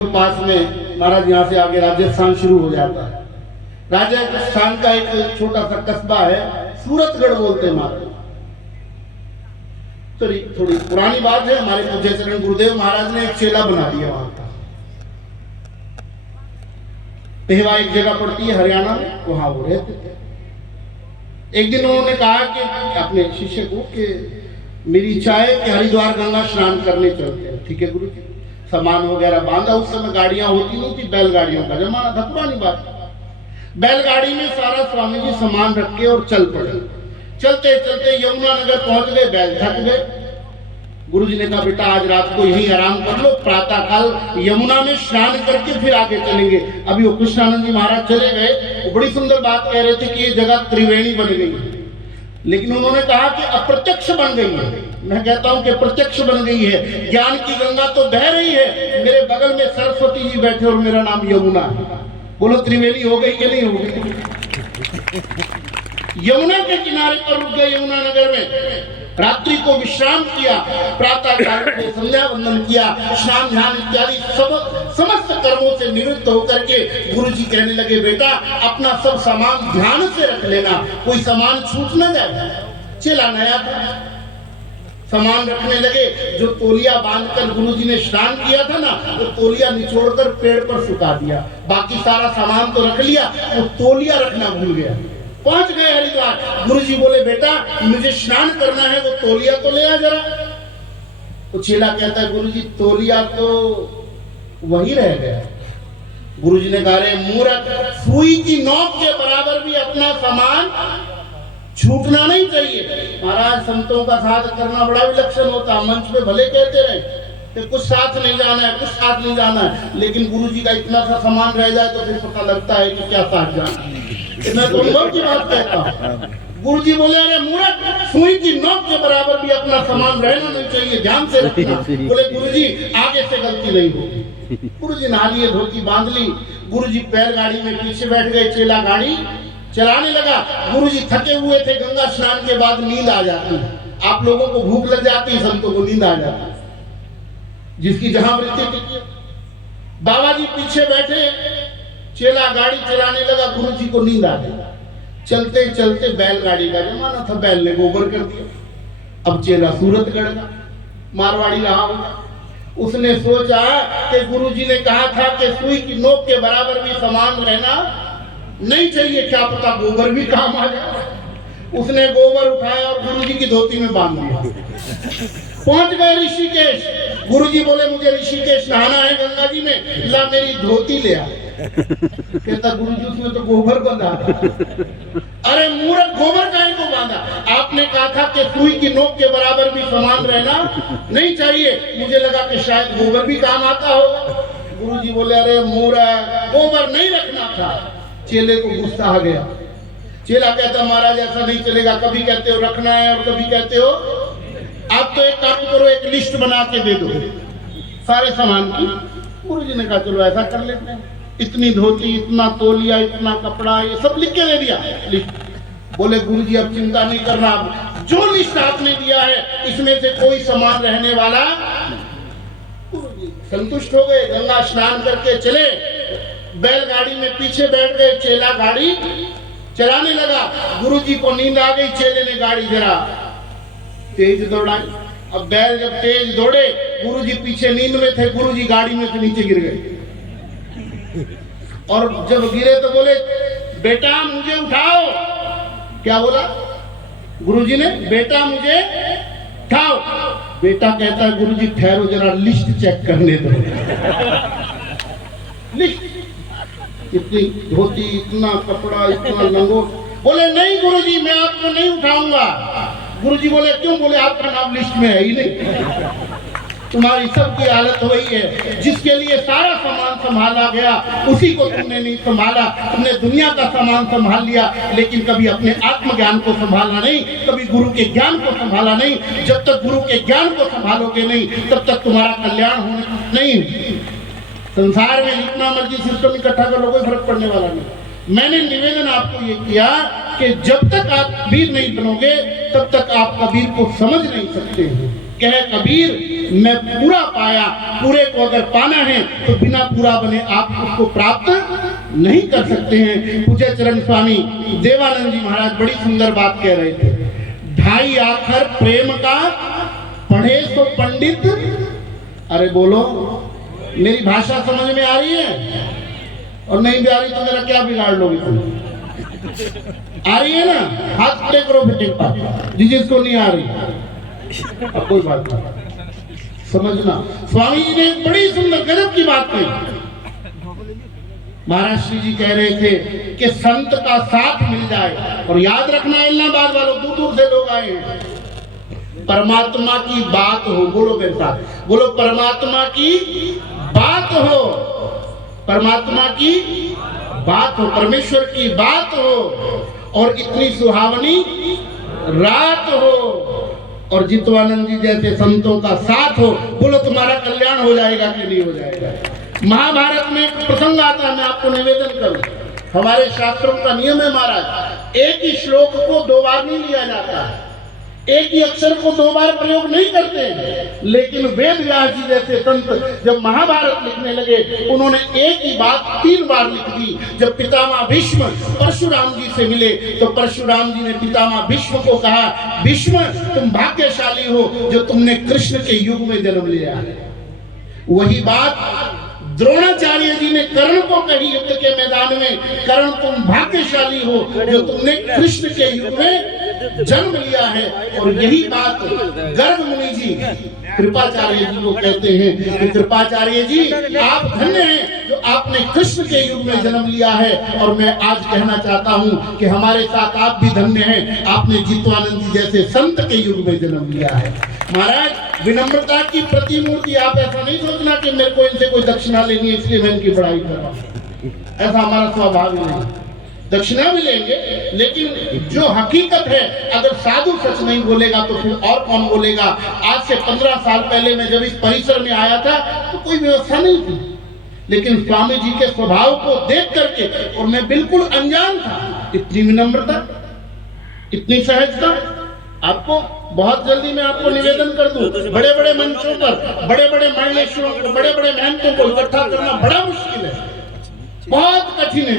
पास में महाराज यहाँ से आगे राजस्थान शुरू हो जाता है। राजस्थान का एक छोटा सा कस्बा है, सूरतगढ़ बोलते हैं महाराज। तो थोड़ी पुरानी बात है, हमारे पूज्य चरण गुरुदेव महाराज ने एक चेला बना दिया वहां का। पेहवा एक जगह पड़ती है हरियाणा में, वहां वो रहते थे। एक दिन उन्होंने कहा कि अपने शिष्य को कि मेरी इच्छा है कि हरिद्वार गंगा स्नान करने चलते हैं। ठीक है गुरु जी। सामान वगैरह बांधा, उस समय गाड़ियां होती नहीं थी, बैलगाड़ियों का जमाना था, पुरानी बात। बैलगाड़ी में सारा स्वामी जी सामान रख के और चल पड़े। चलते चलते यमुना नगर पहुंच गए, बैल थक गए। गुरु जी ने कहा बेटा आज रात को यहीं आराम कर लो, प्रातः काल यमुना में स्नान करके फिर आगे चलेंगे। अभी वो कृष्णानंद जी महाराज चले गए, वो बड़ी सुंदर बात कह रहे थे कि ये जगह त्रिवेणी बन गई है, लेकिन उन्होंने कहा कि अप्रत्यक्ष बन गई है। मैं कहता हूं कि प्रत्यक्ष बन गई है, ज्ञान की गंगा तो बह रही है। मेरे बगल में सरस्वती जी बैठे और मेरा नाम यमुना है। बोलो त्रिवेणी हो गई कि नहीं हो गई? यमुना के किनारे पर रुक गए, यमुना नगर में रात्रि को विश्राम किया, प्रातः काल को संध्या वंदन किया, स्नान ध्यान इत्यादि सब समस्त कर्मों से निवृत्त होकर के गुरु जी कहने लगे बेटा अपना सब सामान ध्यान से रख लेना, कोई सामान छूट न जाए। चला नया था, सामान रखने लगे। जो तौलिया बांधकर गुरुजी ने स्नान किया था ना, वो तौलिया निचोड़कर पेड़ पर सुखा दिया। बाकी सारा सामान तो रख लिया, वो तौलिया रखना भूल गया। पहुंच गए हरिद्वार। गुरुजी बोले बेटा मुझे स्नान करना है, वो तौलिया तो ले आ जरा। तो चेला कहता है गुरुजी तौलिया तो वही रह गया। गुरुजी ने कहा रे मूर्ख, सुई की नोक के बराबर भी अपना सामान छूटना नहीं चाहिए। महाराज संतों का साथ करना बड़ा विलक्षण होता है। मंच पे भले कहते रहे कि कुछ साथ नहीं जाना है, कुछ साथ नहीं जाना है, लेकिन गुरुजी का इतना सा सामान रह जाए तो फिर पता लगता है कि क्या साथ जाना है। मैं तो अनुभव की बात कहता हूँ। गुरुजी बोले अरे मूर्ख, सुई की नोक के बराबर भी अपना सामान रहना नहीं चाहिए, ध्यान से रखना। बोले गुरुजी आगे से गलती नहीं होगी। गुरुजी नहा लिए, धोती बांध ली। गुरुजी बैलगाड़ी में पीछे बैठ गए, चेला गाड़ी चलाने लगा। गुरुजी थके हुए थे, गंगा स्नान के बाद नींद आ जाती है। आप लोगों को भूख लग जाती है, संतों को नींद आ जाती है, जिसकी जहां वृत्ति टिकी। बाबा जी पीछे बैठे, चेला गाड़ी चलाने लगा, गुरुजी को नींद आ गई। चलते चलते बैलगाड़ी का जमाना था, बैल ने गोबर कर दिया। अब चेला सूरतगढ़ का मारवाड़ी रहा होगा, उसने सोचा कि गुरुजी ने कहा था कि सुई की नोक के बराबर भी सामान रहना नहीं चाहिए, क्या पता गोबर भी काम आ जाए। उसने गोबर उठाया और गुरुजी की धोती में बांध दिया। पहुंच गए ऋषिकेश। गुरुजी बोले मुझे ऋषिकेश नहाना है गंगा जी में, ला मेरी धोती ले आ। कहता गुरुजी उसमें तो गोबर बंधा। अरे मूर्ख, गोबर काहे को बांधा? आपने कहा था कि सुई की नोक के बराबर भी सामान रहना नहीं चाहिए, मुझे लगा कि शायद गोबर भी काम आता होगा। गुरुजी बोले अरे मूर्ख, गोबर नहीं रखना था। चेले को गुस्सा आ गया। चेला कहता महाराज ऐसा नहीं चलेगा, कभी कहते हो रखना है और कभी कहते हो। आप तो एक काम करो, एक लिस्ट बना के दे दो सारे सामान की। गुरुजी ने कहा चलो ऐसा कर लेते हैं, इतनी धोती, इतना तौलिया, इतना कपड़ा, ये सब लिख के दे दिया लिस्ट। बोले गुरुजी अब चिंता नहीं करना, जो लिस्ट आपने दिया है इसमें से कोई सामान रहने वाला। संतुष्ट हो गए, गंगा स्नान करके चले। बैलगाड़ी में पीछे बैठ गए, चेला गाड़ी चलाने लगा। गुरुजी को नींद आ गई, चेले ने गाड़ी जरा तेज दौड़ाई। अब बैल जब तेज दौड़े, गुरुजी पीछे नींद में थे, गुरुजी गाड़ी में से नीचे गिर गए। और जब गिरे तो बोले बेटा मुझे उठाओ। क्या बोला गुरुजी ने? बेटा मुझे उठाओ। बेटा कहता है गुरुजी ठहरो जरा लिस्ट चेक करने दो। लिस्ट, इतनी धोती, इतना कपड़ा, इतना लंगोट। बोले नहीं गुरुजी मैं आपको नहीं उठाऊंगा। गुरुजी बोले क्यों? बोले आपका नाम लिस्ट में है ही नहीं। तुम्हारी सबकी हालत वही है, जिसके लिए सारा सामान संभाला गया उसी को तुमने नहीं संभाला। तुमने दुनिया का सामान संभाल लिया, लेकिन कभी अपने आत्मज्ञान को संभालना नहीं, कभी गुरु के ज्ञान को संभाला नहीं। जब तक गुरु के ज्ञान को संभालोगे नहीं, तब तक तुम्हारा कल्याण होने नहीं। संसार में जितना मर्जी सिस्टम इकट्ठा कर लो, कोई फर्क पड़ने वाला नहीं। मैंने निवेदन आपको ये किया कि जब तक आप वीर नहीं बनोगे तब तक आप कबीर को समझ नहीं सकते हो। कहे कबीर मैं पूरा पाया, पूरे को अगर पाना है तो बिना पूरा बने आप उसको प्राप्त नहीं कर सकते हैं। पूज्य चरण स्वामी देवानंद जी महाराज बड़ी सुंदर बात कह रहे थे, ढाई आखर प्रेम का पढ़े सो पंडित। अरे बोलो, मेरी भाषा समझ में आ रही है? और नहीं भी आ रही तो मेरा क्या बिगाड़ लोगे तुम? आ रही है ना? हाथ खड़े करो बेटे पास, जिसको नहीं आ रही। अब कोई बात नहीं, समझना। स्वामी जी ने बड़ी सुंदर गजब की बात कही। महाराज श्री जी कह रहे थे कि संत का साथ मिल जाए, और याद रखना इलाहाबाद वालों, दूर दूर से लोग आए हैं, परमात्मा की बात हो, बोलो मेरे साथ, बोलो परमात्मा की बात हो, परमात्मा की बात हो, परमेश्वर की बात हो, और इतनी सुहावनी रात हो, और जितवानंद जी जैसे संतों का साथ हो, बोलो तुम्हारा कल्याण हो जाएगा कि नहीं हो जाएगा। महाभारत में एक प्रसंग आता है, मैं आपको निवेदन करूं, हमारे शास्त्रों का नियम है महाराज, एक ही श्लोक को दो बार नहीं लिया जाता है, एक ही अक्षर को दो बार प्रयोग नहीं करते हैं। लेकिन वेद व्यास जी जैसे संत जब महाभारत लिखने लगे, उन्होंने एक ही बात 3 बार लिख दी। जब पितामह भीष्म परशुराम जी से मिले तो परशुराम जी ने पितामह भीष्म को कहा, भीष्म तुम भाग्यशाली हो जो तुमने कृष्ण के युग में जन्म लिया है। वही बात द्रोणाचार्य जी ने कर्ण को कही युद्ध के मैदान में, कर्ण तुम भाग्यशाली हो जो तुमने कृष्ण के युग में जन्म लिया है। और यही बात गर्ग मुनि जी कृपाचार्य जी को कहते हैं कि कृपाचार्य जी आप धन्य हैं जो आपने कृष्ण के युग में जन्म लिया है। और मैं आज कहना चाहता हूं कि हमारे साथ आप भी धन्य हैं, आपने जितवानंद जी जैसे संत के युग में जन्म लिया है। महाराज विनम्रता की प्रतिमूर्ति, आप ऐसा नहीं सोचना कि मेरे को इनसे कोई दक्षिणा लेनी है इसलिए मैं इनकी बड़ाई कर रहा हूं, ऐसा हमारा स्वभाव नहीं। दक्षिणा भी लेंगे, लेकिन जो हकीकत है, अगर साधु सच नहीं बोलेगा तो फिर और कौन बोलेगा। आज से 15 साल पहले मैं जब इस परिसर में आया था तो कोई व्यवस्था नहीं थी, लेकिन स्वामी जी के स्वभाव को देख करके, और मैं बिल्कुल अनजान था, इतनी विनम्रता, इतनी सहजता। आपको बहुत जल्दी मैं आपको निवेदन कर दूं, बड़े बड़े मंचों पर बड़े बड़े मंडलेश्वरों को, बड़े बड़े महंतों को इकट्ठा करना बड़ा मुश्किल है, बहुत कठिन है।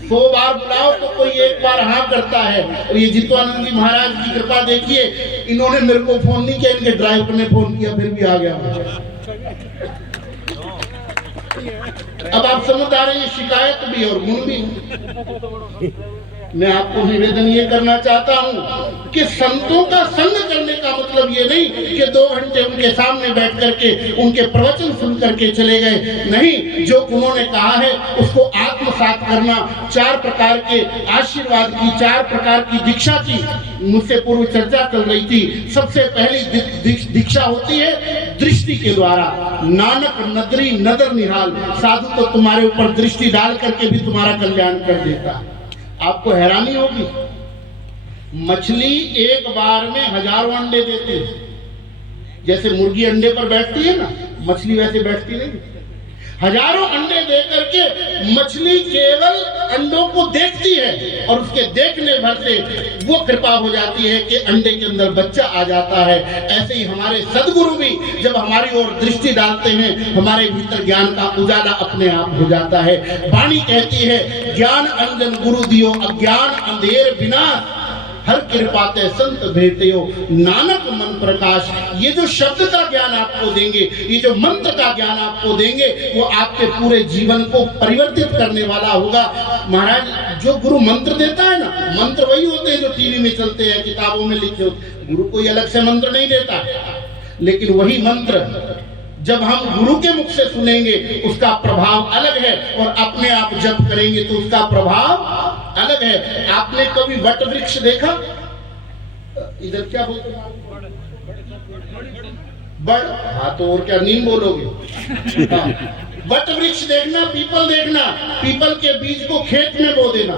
100 बार बुलाओ तो कोई एक बार हाँ करता है। और ये जितवानंद जी महाराज की कृपा देखिए, इन्होंने मेरे को फोन नहीं किया, इनके ड्राइवर ने फोन किया, फिर भी आ गया। अब आप समझ आ रहे हैं, शिकायत भी और गुण भी। मैं आपको निवेदन ये करना चाहता हूं कि संतों का संग करने का मतलब ये नहीं कि 2 घंटे उनके सामने बैठ करके उनके प्रवचन सुन करके चले गए। नहीं, जो उन्होंने कहा है उसको आत्मसात करना। 4 प्रकार के आशीर्वाद की, 4 प्रकार की दीक्षा की मुझसे पूर्व चर्चा चल रही थी। सबसे पहली दीक्षा होती है दृष्टि के द्वारा। नानक नदरी नदर निहाल, साधु तो तुम्हारे ऊपर दृष्टि डाल करके भी तुम्हारा कल्याण कर देता है। आपको हैरानी होगी, मछली एक बार में हजारों अंडे देती है। जैसे मुर्गी अंडे पर बैठती है ना, मछली वैसे बैठती नहीं। हजारों अंडे दे करके मछली केवल अंडों को देखती है, और उसके देखने भर से वो कृपा हो जाती है कि अंडे के अंदर बच्चा आ जाता है। ऐसे ही हमारे सदगुरु भी जब हमारी ओर दृष्टि डालते हैं, हमारे भीतर ज्ञान का उजाला अपने आप हो जाता है। वाणी कहती है, ज्ञान अंजन गुरु दियो, अज्ञान अंधेर विनाश, हर कृपा ते संत भेटयो, नानक मन प्रकाश। ये जो शब्द का ज्ञान आपको देंगे, ये जो मंत्र का ज्ञान आपको देंगे, वो आपके पूरे जीवन को परिवर्तित करने वाला होगा। महाराज जो गुरु मंत्र देता है ना, मंत्र वही होते हैं जो टीवी में चलते हैं, किताबों में लिखे होते। गुरु कोई अलग से मंत्र नहीं देता, लेकिन वही मंत्र जब हम गुरु के मुख से सुनेंगे उसका प्रभाव अलग है, और अपने आप जप करेंगे तो उसका प्रभाव अलग है। आपने कभी वट वृक्ष देखा? इधर क्या बोलते हैं? बड़, हाँ तो और क्या नीम बोलोगे? हाँ। वट वृक्ष देखना, पीपल देखना, पीपल के बीज को खेत में बो देना,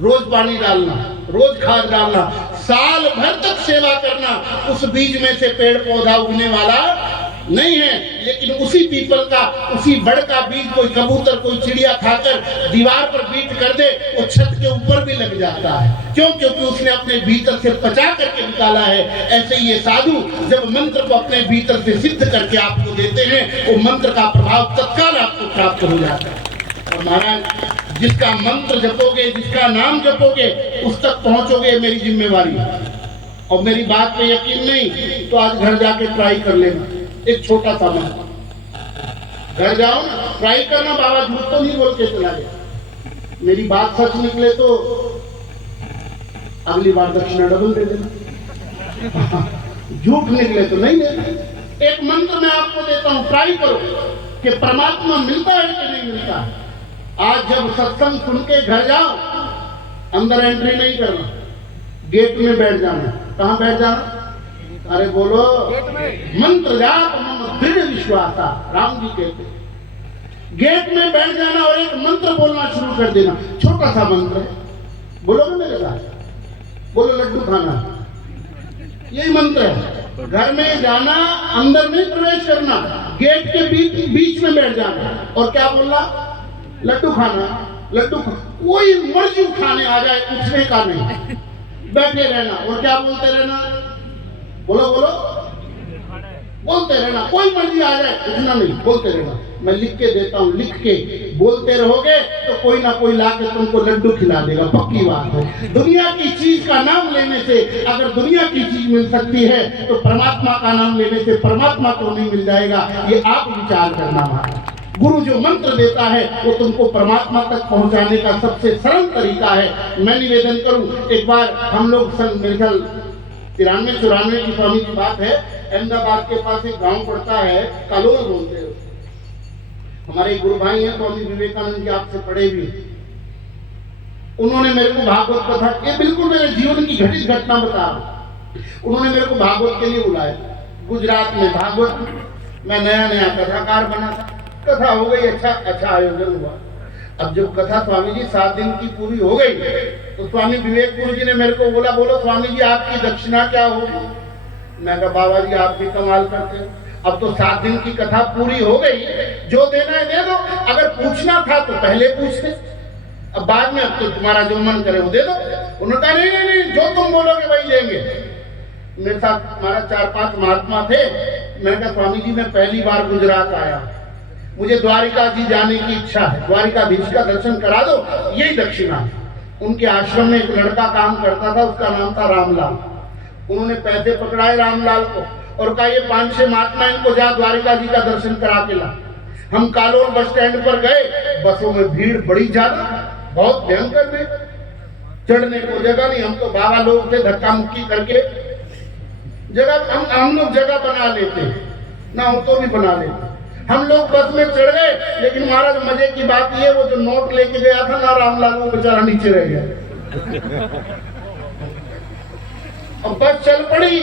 रोज पानी डालना, रोज खाद डालना, साल भर तक सेवा करना, उस बीज में से पेड़ पौधा उगने वाला नहीं है, लेकिन उसी पीपल का, उसी बड़ का बीज कोई कबूतर, कोई चिड़िया खाकर दीवार पर बीट कर दे, वो छत के ऊपर भी लग जाता है। क्यों? क्योंकि उसने अपने भीतर से पचा करके निकाला है। ऐसे ही ये साधु जब मंत्र को अपने भीतर से सिद्ध करके आपको देते हैं, वो मंत्र का प्रभाव तत्काल आपको प्राप्त हो जाता है। और महाराज, जिसका मंत्र जपोगे, जिसका नाम जपोगे, उस तक पहुंचोगे, मेरी जिम्मेवारी है। और मेरी बात पे यकीन नहीं तो आज घर जाके ट्राई कर लेना, एक छोटा सा मंत्र। घर जाओ ना, ट्राई करना, बाबा झूठ तो नहीं बोल के चला गया। मेरी बात सच निकले तो अगली बार दक्षिणा डबल दे देना, झूठ निकले तो नहीं देना। एक मंत्र मैं आपको देता हूं, ट्राई करो कि परमात्मा मिलता है कि नहीं मिलता है। आज जब सत्संग सुन के घर जाओ, अंदर एंट्री नहीं करना, गेट में बैठ जाना। कहां बैठ जाना? अरे बोलो, मंत्र जाप मम दृढ़ विश्वासा, राम जी कहते हैं। गेट में बैठ जाना और एक मंत्र बोलना शुरू कर देना, छोटा सा मंत्र है, बोलोगे मेरे साथ? बोलो लड्डू खाना, यही मंत्र है। घर में जाना, अंदर नहीं प्रवेश करना, गेट के बीच में बैठ जाना और क्या बोलना? लड्डू खाना, लड्डू कोई मर्जी खाने आ जाए, उठने का नहीं, बैठे रहना। और क्या बोलते रहना? बोलो बोलो, बोलते रहना, कोई मर्जी आ जाए, उठना नहीं, बोलते रहना। मैं लिख के देता हूँ, लिख के बोलते रहोगे तो कोई ना कोई लाके तुमको लड्डू खिला देगा, पक्की बात है। दुनिया की चीज का नाम लेने से अगर दुनिया की चीज मिल सकती है तो परमात्मा का नाम लेने से परमात्मा को नहीं मिल जाएगा, ये आप विचार करना। महाराज, गुरु जो मंत्र देता है वो तुमको परमात्मा तक पहुंचाने का सबसे सरल तरीका है। मैं निवेदन करूं, एक बार हम लोग सन मेरे ख्याल 93-94 की स्वामी की बात है, अहमदाबाद के पास एक गांव पड़ता है, कालोल बोलते हैं। हमारे गुरु भाई हैं स्वामी विवेकानंद जी, आपसे पढ़े भी। उन्होंने मेरे को भागवत कथा, ये बिल्कुल मेरे जीवन की घटित घटना बता रहा हूं। उन्होंने मेरे को भागवत के लिए बुलाया, गुजरात में भागवत, मैं नया नया कथाकार बना था, कथा हो गई, अच्छा आयोजन हुआ। अब जब कथा स्वामी जी 7 दिन की पूरी हो गई तो स्वामी विवेक गुरु जी ने मेरे को बोला, बोलो स्वामी जी आपकी दक्षिणा क्या होगी? मैं कहा बाबा जी आप भी कमाल करते हो, अब तो 7 दिन की कथा पूरी हो गई, जो देना है दे दो, अगर पूछना था तो पहले पूछते, अब बाद में अब तो तुम्हारा जो मन करे वो दे दो। उन्होंने कहा नहीं, जो तुम बोलोगे वही देंगे। मेरे साथ हमारा 4-5 महात्मा थे। मैंने कहा स्वामी जी मैं पहली बार गुजरात आया, मुझे द्वारिका जी जाने की इच्छा है, द्वारिकाधीश का दर्शन करा दो, यही दक्षिणा है। उनके आश्रम में एक लड़का काम करता था, उसका नाम था रामलाल। उन्होंने पैसे पकड़ाए रामलाल को और कहा ये 5-6 महात्मा इनको जा द्वारिका जी का दर्शन करा के ला। हम कालोल बस स्टैंड पर गए, बसों में भीड़ बड़ी ज्यादा, बहुत भयंकर भीड़, चढ़ने को जगह नहीं। हम तो बाबा लोग थे, धक्का मुक्की करके जगह हम लोग जगह बना लेते, ना हो तो भी बना लेते। हम लोग बस में चढ़ गए, लेकिन महाराज मजे की बात ये, वो जो नोट लेके गया था ना रामलाल, वो बेचारा नीचे रह गया। अब बस चल पड़ी,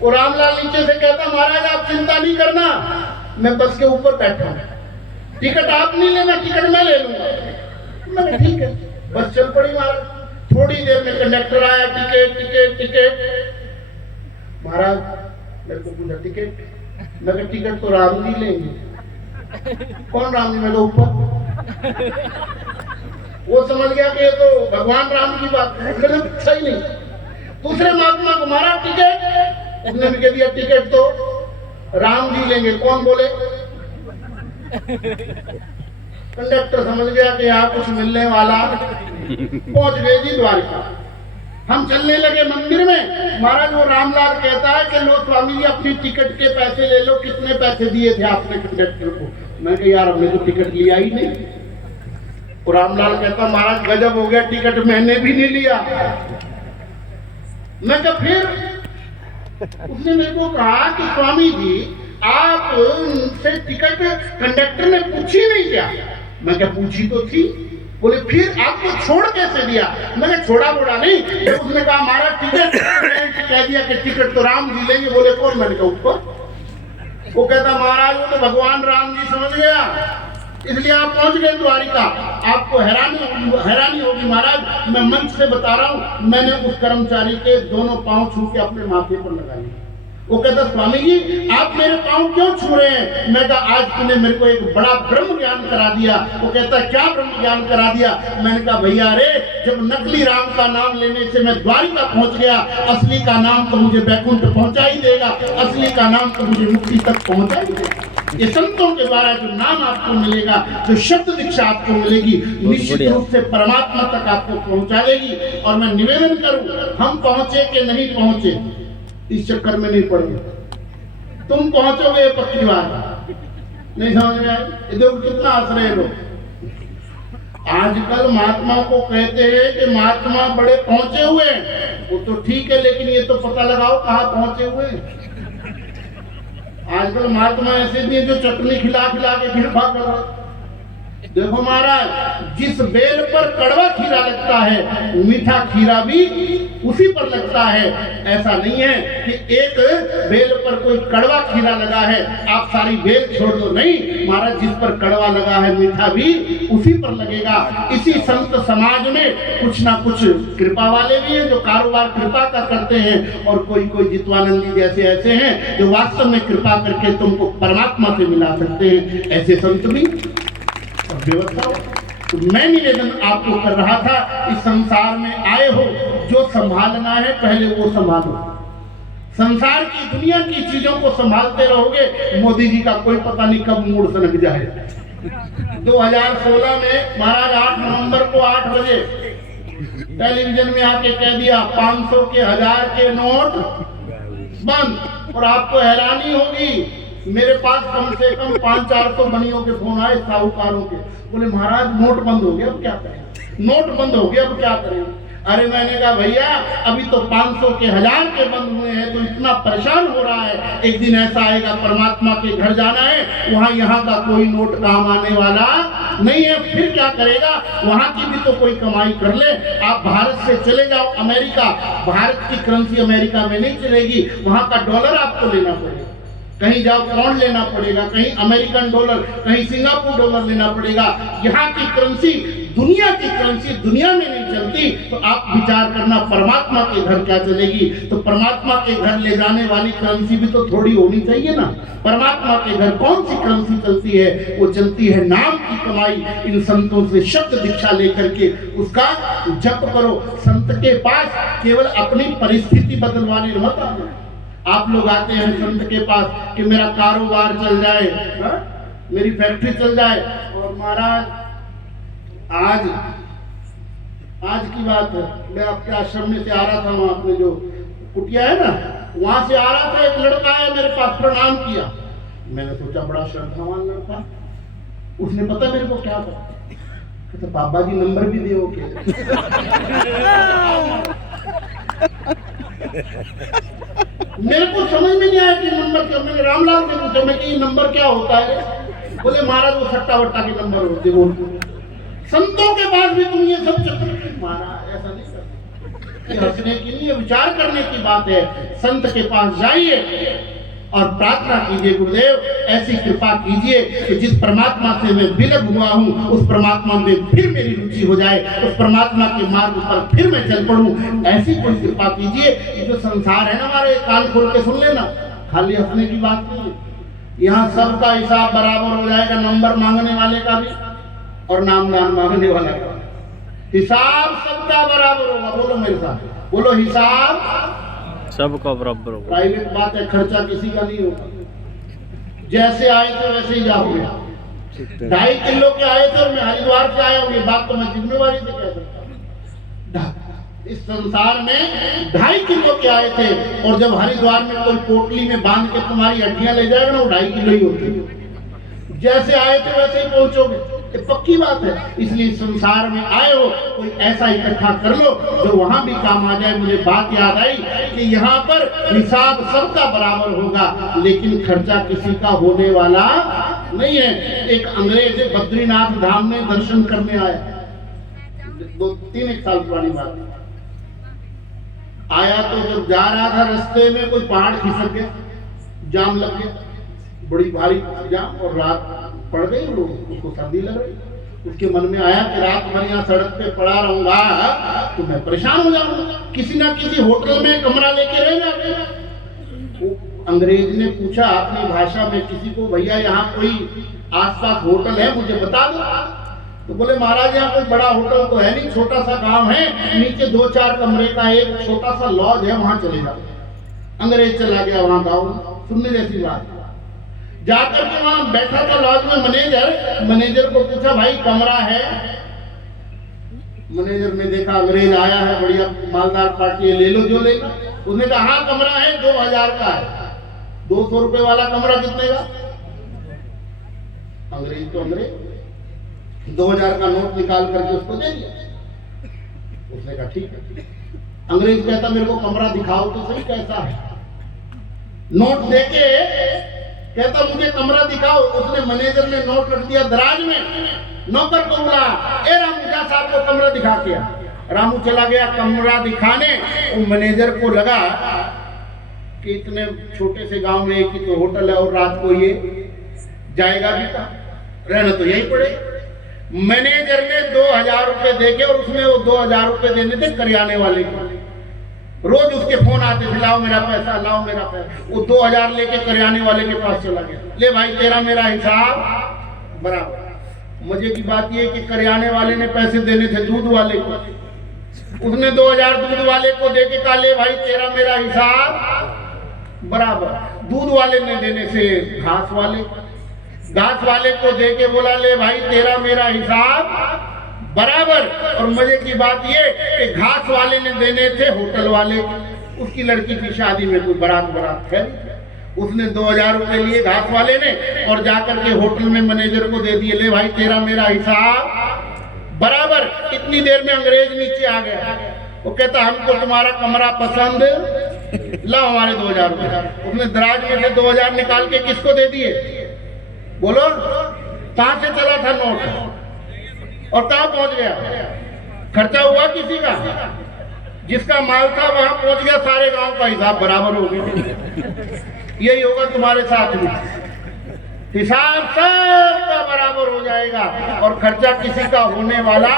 वो रामलाल नीचे से कहता महाराज आप चिंता नहीं करना, मैं बस के ऊपर बैठा हूं, टिकट आप नहीं लेना, टिकट मैं ले लूंगा। मैंने ठीक है, बस चल पड़ी। महाराज थोड़ी देर में कंडक्टर आया, टिकट टिकट टिकट। महाराज मेरे को पूछा टिकट, मैं टिकट तो राम जी लेंगे। कौन राम जी? मैं तो ऊपर। वो समझ गया कि ये तो भगवान राम की बात है, सही नहीं। दूसरे महात्मा को मारा टिकट, उसने भी कह दिया टिकट तो राम जी लेंगे। कौन बोले? कंडक्टर समझ गया कि यहाँ कुछ मिलने वाला। पहुंच गए जी द्वारिका। हम चलने लगे मंदिर में। महाराज वो रामलाल कहता है कि लो स्वामी जी अपनी टिकट के पैसे ले लो, कितने पैसे दिए थे आपने कंडक्टर को? मैं कहा यार हमने तो टिकट लिया ही नहीं। और रामलाल कहता महाराज गजब हो गया, टिकट मैंने भी नहीं लिया। मैं कहा फिर? उसने मेरे को कहा कि स्वामी जी आप उनसे टिकट कंडक्टर ने पूछी नहीं क्या? मैं क्या पूछी तो थी। बोले फिर आपको छोड़ कैसे दिया? मैंने छोड़ा बोड़ा नहीं। तो उसने कहा हमारा टिकट कह दिया कि टिकट तो राम जी लेंगे। बोले कौन? मैंने कहा ऊपर। वो कहता महाराज वो तो भगवान राम जी समझ गया, इसलिए आप पहुंच गए द्वारिका। आपको हैरानी होगी महाराज, मैं मंच से बता रहा हूं, मैंने उस कर्मचारी के दोनों पांव छू के अपने माथे पर लगाए। वो कहता स्वामी जी आप मेरे पाँव क्यों छू रहे हैं? मैं कहा आज तूने मेरे को एक बड़ा ब्रह्म ज्ञान करा दिया। वो कहता क्या ब्रह्म ज्ञान करा दिया? मैंने कहा भैया रे जब नकली राम का नाम लेने से मैं द्वारिका पहुंच गया, असली का नाम तो मुझे वैकुंठ पहुंचा ही देगा, असली का नाम तो मुझे मुक्ति तक पहुंचा ही देगा। ये संतों के द्वारा जो नाम आपको मिलेगा, जो शब्द दीक्षा आपको मिलेगी, निश्चित रूप से परमात्मा तक आपको पहुंचा देगी। और मैं निवेदन करूं, हम पहुंचे कि नहीं पहुंचे इस चक्कर में नहीं पड़े। तुम पहुंचोगे पक्की बात। नहीं समझ में आए? देखो कितना आश्रय लोग आजकल महात्मा को कहते हैं कि महात्मा बड़े पहुंचे हुए हैं। वो तो ठीक है, लेकिन ये तो पता लगाओ कहाँ पहुंचे हुए हैं। आजकल महात्मा ऐसे भी है जो चटनी खिला खिला के कृपा कर रहे हैं। देखो महाराज, जिस बेल पर कड़वा खीरा लगता है मीठा खीरा भी उसी पर लगता है। ऐसा नहीं है कि एक बेल पर कोई कड़वा खीरा लगा है आप सारी बेल छोड़ दो। नहीं महाराज, जिस पर कड़वा लगा है मीठा भी उसी पर लगेगा। इसी संत समाज में कुछ ना कुछ कृपा वाले भी हैं जो कारोबार कृपा का करते हैं, और कोई कोई जितवानंदी जैसे ऐसे हैं जो वास्तव में कृपा करके तुमको परमात्मा से मिला सकते हैं। ऐसे संत भी व्यवस्था। तो मैं निवेदन आपको कर रहा था, इस संसार में आए हो जो संभालना है पहले वो संभालो। संसार की दुनिया की चीजों को संभालते रहोगे, मोदी जी का कोई पता नहीं कब मूड सनक जाए। 2016 में महाराज 8 नवंबर को 8 बजे टेलीविजन में आके कह दिया 500 के 1000 के नोट बंद। और आपको हैरानी होगी, मेरे पास कम से कम 500-400 बनियों के फोन आए साहूकारों के। बोले महाराज नोट बंद हो गया, अब क्या करें? नोट बंद हो गया, अब क्या करें? अरे मैंने कहा भैया अभी तो 500 के 1000 के बंद हुए हैं, तो इतना परेशान हो रहा है। एक दिन ऐसा आएगा परमात्मा के घर जाना है, वहां यहाँ का कोई नोट काम आने वाला नहीं है। फिर क्या करेगा? वहां की भी तो कोई कमाई कर ले। आप भारत से चले जाओ अमेरिका, भारत की करेंसी अमेरिका में नहीं चलेगी, वहां का डॉलर आपको लेना पड़ेगा। कहीं जाओ पौंड लेना पड़ेगा, कहीं अमेरिकन डॉलर, कहीं सिंगापुर डॉलर लेना पड़ेगा। यहाँ की करेंसी दुनिया की करेंसी दुनिया में नहीं चलती। तो आप विचार करना परमात्मा के घर क्या चलेगी? तो परमात्मा के घर ले जाने वाली करेंसी भी तो थोड़ी होनी चाहिए ना। परमात्मा के घर कौन सी करेंसी चलती है? वो चलती है नाम की कमाई। इन संतों से शब्द दीक्षा लेकर के उसका जप करो। संत के पास केवल अपनी परिस्थिति बदलवाने मत आना। आप लोग आते हैं संत के पास कि मेरा कारोबार चल जाए, मेरी फैक्ट्री चल जाए। और महाराज आज की बात है, मैं आपके आश्रम में से आ रहा था, वहां अपने जो कुटिया है ना वहां से आ रहा था, एक लड़का आया मेरे पास, प्रणाम किया। मैंने सोचा बड़ा श्रद्धावान लड़का, उसने पता मेरे को क्या कहा? कहता बाबा जी नंबर भी दे ओके। मेरे को समझ में नहीं आया कि नंबर क्या। मैंने रामलाल से पूछा मैं कि नंबर क्या होता है? बोले महाराज वो सट्टा वट्टा के नंबर होते। बोल संतों के पास भी तुम ये सब चक्कर महाराज ऐसा नहीं करते। ये हंसने की नहीं, विचार करने की बात है। संत के पास जाइए और प्रार्थना कीजिए, गुरुदेव ऐसी कृपा कीजिए कि जिस परमात्मा से मैं विलग हुआ हूँ उस परमात्मा में फिर मेरी रुचि हो जाए, उस परमात्मा के मार्ग पर फिर मैं चल पड़ूं। ऐसी कोई कृपा कीजिए। ये जो संसार है ना हमारे, कान खोल के सुन लेना, खाली हंसने की बात नहीं है। यहाँ सबका हिसाब बराबर हो जाएगा, नंबर मांगने वाले का भी और नाम दान मांगने वाला का। हिसाब सबका बराबर होगा। बोलो मेरे साथ, बोलो हिसाब सबका बराबर होगा। प्राइवेट बात है, खर्चा किसी का नहीं होगा। जैसे आए थे वैसे ही जाओगे। 2.5 किलो के आए थे और मैं हरिद्वार से आया हूँ, ये बात तो मैं जिम्मेवारी से कह सकता हूँ। इस संसार में 2.5 किलो के आए थे, और जब हरिद्वार में कोई पोटली में बांध के तुम्हारी हड्डियां ले जाएगा ना, वो 2.5 किलो ही होती है। जैसे आए थे वैसे ही पहुंचोगे, ये पक्की बात है। इसलिए संसार में आए हो, कोई ऐसा इकट्ठा कर लो जो वहां भी काम आ जाए। मुझे बात याद आई कि यहाँ पर हिसाब सबका बराबर होगा, लेकिन खर्चा किसी का होने वाला नहीं है। एक अंग्रेज बद्रीनाथ धाम में दर्शन करने आया, 2-3 साल पुरानी बात आया। तो जब जा रहा था रास्ते में कोई पहाड़ खिसक गया, जाम लग गया, बड़ी भारी जाम, और रात पड़ गई, उसको सर्दी लग रही। उसके मन में आया कि रात भर यहाँ सड़क पे पड़ा रहूंगा तो मैं परेशान हो जाऊंगा, किसी ना किसी होटल में कमरा लेके रह जाऊंगा। अंग्रेज ने पूछा अपनी भाषा में किसी को, भैया यहाँ कोई आसपास होटल है मुझे बता दो। तो बोले महाराज यहाँ कोई बड़ा होटल तो है नहीं, छोटा सा गांव है, नीचे 2-4 कमरे का एक छोटा सा लॉज है, वहां चले जाओ। अंग्रेज चला गया वहां गाँव, सुनने जैसी बात। जाकर के वहां बैठा था लॉज में मैनेजर को पूछा भाई कमरा है? मैनेजर ने देखा अंग्रेज आया है, बढ़िया मालदार पार्टी है, ले लो जो लेना। उसने कहा हाँ कमरा है, 2000 का है। 200 रुपए वाला कमरा कितने का? अंग्रेज तो अंग्रेज 2000 का नोट निकाल करके उसको दे दिया। उसने कहा ठीक है। अंग्रेज कहता मेरे को कमरा दिखाओ तो सही कैसा है। नोट देके कहता मुझे कमरा दिखाओ। उसने मैनेजर ने नोट रख दिया दराज में, नौकर को बुलाया, ए रामू जा साहब को कमरा दिखा के आ। रामू चला गया कमरा दिखाने। वो मैनेजर को लगा कि इतने छोटे से गांव में एक ही तो होटल है और रात को ये जाएगा भी कहाँ, रहना तो यही पड़े। मैनेजर ने 2000 रुपए देके, और उसमें वो 2000 रुपए देने थे करियाने वाले को। रोज उसके फोन आते थे, लाओ मेरा पैसा, लाओ मेरा पैसा। वो 2000 लेके करियाने वाले के पास चला गया, ले भाई तेरा मेरा हिसाब बराबर। मजे की बात ये कि करियाने वाले ने पैसे देने थे दूध वाले को। उसने 2000 दूध वाले को देके कहा ले भाई तेरा मेरा हिसाब बराबर। दूध वाले ने देने से घास वाले को देके बोला ले भाई तेरा मेरा हिसाब बराबर। और मजे की बात ये कि घास वाले ने देने थे होटल वाले। उसकी लड़की की शादी में कोई बारात है, उसने 2000 रुपए लिए घास वाले ने और जाकर के होटल में मैनेजर को दे दिए, ले भाई तेरा मेरा हिसाब बराबर। इतनी देर में अंग्रेज नीचे आ गया। वो कहता हमको तुम्हारा कमरा पसंद, लाओ हमारे 2000 रुपए। उसने दराज में से 2000 निकाल के किसको दे दिए? बोलो कहां से चला था नोट और कहां पहुंच गया? खर्चा हुआ किसी का? जिसका माल था वहां पहुंच गया, सारे गांव का हिसाब बराबर हो गया। यही होगा तुम्हारे साथ भी, हिसाब सबका बराबर हो जाएगा और खर्चा किसी का होने वाला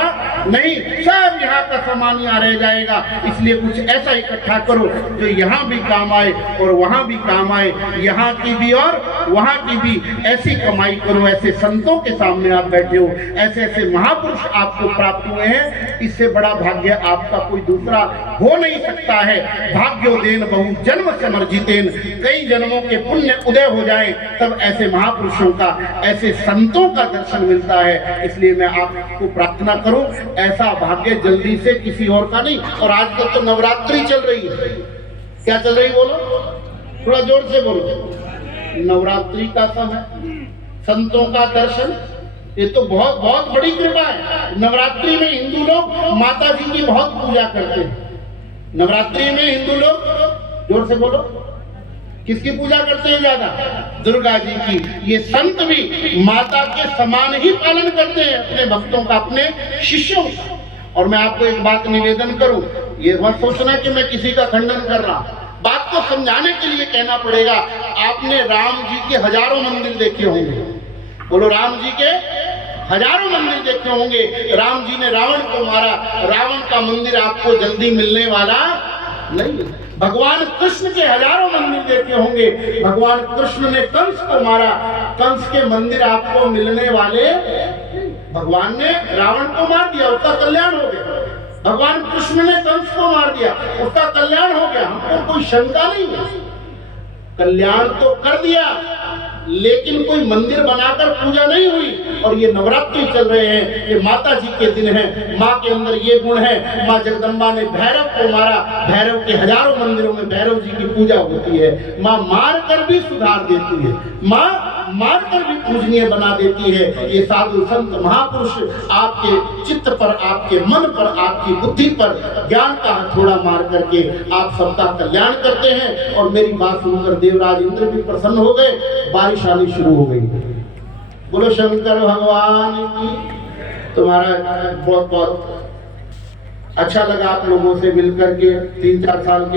नहीं, सब यहाँ का सामान यहाँ रह जाएगा। इसलिए कुछ ऐसा इकट्ठा करो जो यहाँ भी काम आए और वहाँ भी काम आए, यहाँ की भी और वहाँ की भी। ऐसी कमाई करो, ऐसे संतों के सामने आप बैठे हो, ऐसे ऐसे महापुरुष आपको प्राप्त हुए हैं, इससे बड़ा भाग्य आपका कोई दूसरा हो नहीं सकता है। भाग्योदेन बहु जन्म समर्जितेन, कई जन्मों के पुण्य उदय हो जाए तब ऐसे महापुरुषों का, ऐसे संतों का दर्शन मिलता है। इसलिए मैं आपको प्रार्थना करूं ऐसा भाग्य जल्दी से किसी और का नहीं। और आजकल तो नवरात्रि चल रही है, क्या चल रही बोलो, थोड़ा जोर से बोलो। नवरात्रि का समय, संतों का दर्शन, ये तो बहुत बहुत बड़ी कृपा है। नवरात्रि में हिंदू लोग माता जी की बहुत पूजा करते हैं। नवरात्रि में हिंदू लोग, जोर से बोलो, किसकी पूजा करते हैं ज्यादा? दुर्गा जी की। ये संत भी माता के समान ही पालन करते हैं अपने भक्तों का, अपने शिष्यों का। और मैं आपको एक बात निवेदन करूं, ये मत सोचना कि मैं किसी का खंडन कर रहा, बात को समझाने के लिए कहना पड़ेगा। आपने राम जी के हजारों मंदिर देखे होंगे, बोलो राम जी के हजारों मंदिर देखे होंगे। राम जी ने रावण को मारा, रावण का मंदिर आपको जल्दी मिलने वाला नहीं। भगवान कृष्ण के हजारों मंदिर देखे होंगे, भगवान कृष्ण ने कंस को मारा, कंस के मंदिर आपको मिलने वाले। भगवान ने रावण को मार दिया, उसका कल्याण हो गया। भगवान कृष्ण ने कंस को मार दिया, उसका कल्याण हो गया। हमको कोई शंका नहीं है, कल्याण तो कर दिया, लेकिन कोई मंदिर बनाकर पूजा नहीं हुई। और ये नवरात्रि चल रहे हैं, ये माता जी के दिन है। माँ के अंदर ये गुण है, माँ जगदम्बा ने भैरव को मारा, भैरव के हजारों मंदिरों में भैरव जी की पूजा होती है। माँ मार कर भी सुधार देती है, माँ मार कर भी पूजनीय बना देती है। ये साधु संत महापुरुष आपके चित्त पर, आपके मन पर, आपकी बुद्धि पर ज्ञान का हथौड़ा मार करके आप सबका कल्याण करते हैं। और मेरी बात सुनकर देवराज इंद्र भी प्रसन्न हो गए, बारिश आनी शुरू हो गई। बोलो शंकर भगवान की। तुम्हारा बहुत बहुत अच्छा लगा आप लोगों से मिलकर के। 3-4 साल के